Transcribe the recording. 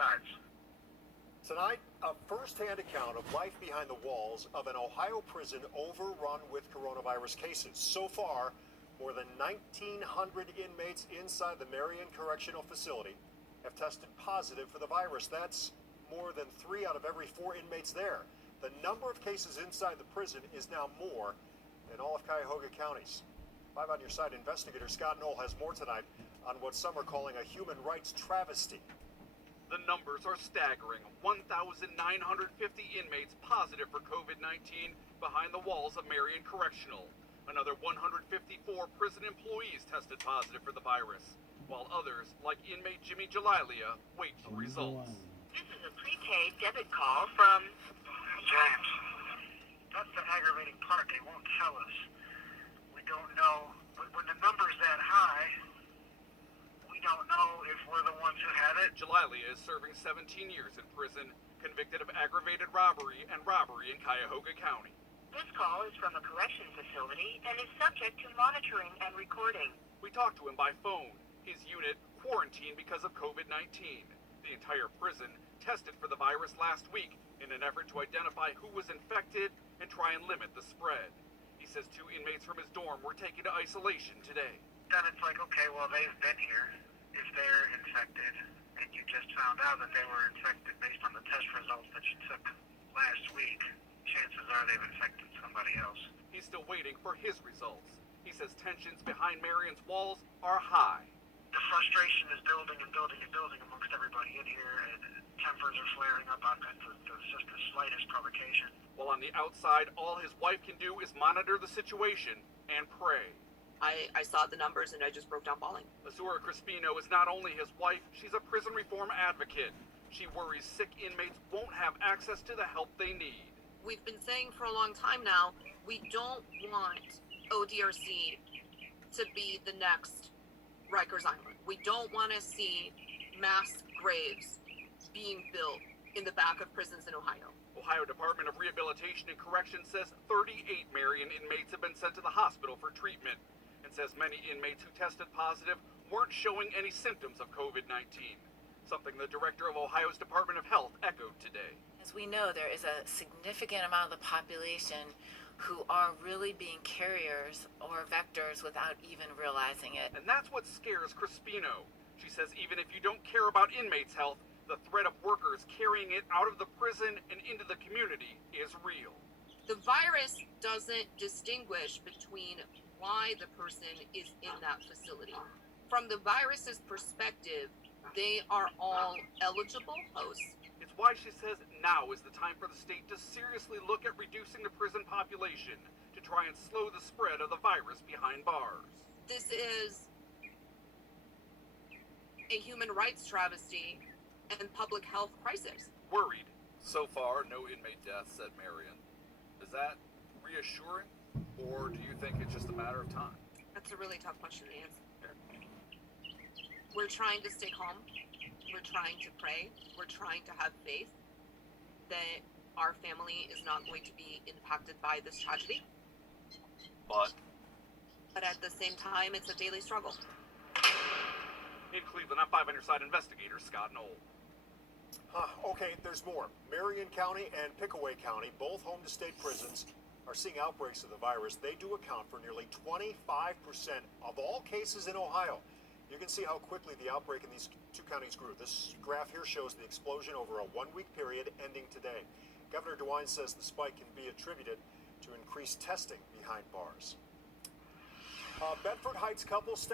sides. Tonight, a first-hand account of life behind the walls of an Ohio prison overrun with coronavirus cases. So far, more than 1,900 inmates inside the Marion Correctional Facility have tested positive for the virus. That's more than 3 out of every 4 inmates there. The number of cases inside the prison is now more than all of Cuyahoga counties. 5 on Your Side investigator Scott Knoll has more tonight on what some are calling a human rights travesty. The numbers are staggering. 1,950 inmates positive for COVID-19 behind the walls of Marion Correctional. Another 154 prison employees tested positive for the virus, while others, like inmate Dzelajlija, wait for results. This is a prepaid debit call from James, that's the aggravating part. They won't tell us. We don't know. But when the number's that high, we don't know if we're the ones who had it. Dzelajlija is serving 17 years in prison, convicted of aggravated robbery and robbery in Cuyahoga County. this call is from a correction facility and is subject to monitoring and recording. We talked to him by phone. His unit quarantined because of COVID-19. The entire prison tested for the virus last week in an effort to identify who was infected and try and limit the spread. He says 2 inmates from his dorm were taken to isolation today. Then it's like, okay, well, they've been here. If they're infected, and you just found out that they were infected based on the test results that you took last week, chances are they've infected somebody else. He's still waiting for his results. He says tensions behind Marion's walls are high. The frustration is building and building and building amongst everybody in here, and tempers are flaring up on just the slightest provocation. While on the outside, all his wife can do is monitor the situation and pray. I saw the numbers and I just broke down bawling. Azura Crispino is not only his wife, she's a prison reform advocate. She worries sick inmates won't have access to the help they need. We've been saying for a long time now, we don't want ODRC to be the next Rikers Island. We don't want to see mass graves being built in the back of prisons in Ohio. Ohio Department of Rehabilitation and Corrections says 38 Marion inmates have been sent to the hospital for treatment, and says many inmates who tested positive weren't showing any symptoms of COVID-19, something the director of Ohio's Department of Health echoed today. As we know, there is a significant amount of the population who are really being carriers or vectors without even realizing it. And that's what scares Crispino. She says even if you don't care about inmates' health, the threat of workers carrying it out of the prison and into the community is real. The virus doesn't distinguish between why the person is in that facility. From the virus's perspective, they are all eligible hosts. It's why she says now is the time for the state to seriously look at reducing the prison population to try and slow the spread of the virus behind bars. This is a human rights travesty and public health crisis. Worried. So far, no inmate deaths at Marion. Is that reassuring, or do you think it's just a matter of time? That's a really tough question to answer. We're trying to stay calm. We're trying to pray. We're trying to have faith that our family is not going to be impacted by this tragedy. But at the same time, it's a daily struggle. In Cleveland, I'm 5 on Your Side investigator Scott Knoll. Okay, there's more. Marion County and Pickaway County, both home to state prisons, are seeing outbreaks of the virus. They do account for nearly 25% of all cases in Ohio. You can see how quickly the outbreak in these 2 counties grew. This graph here shows the explosion over a 1-week period ending today. Governor DeWine says the spike can be attributed to increased testing behind bars. Bedford Heights couple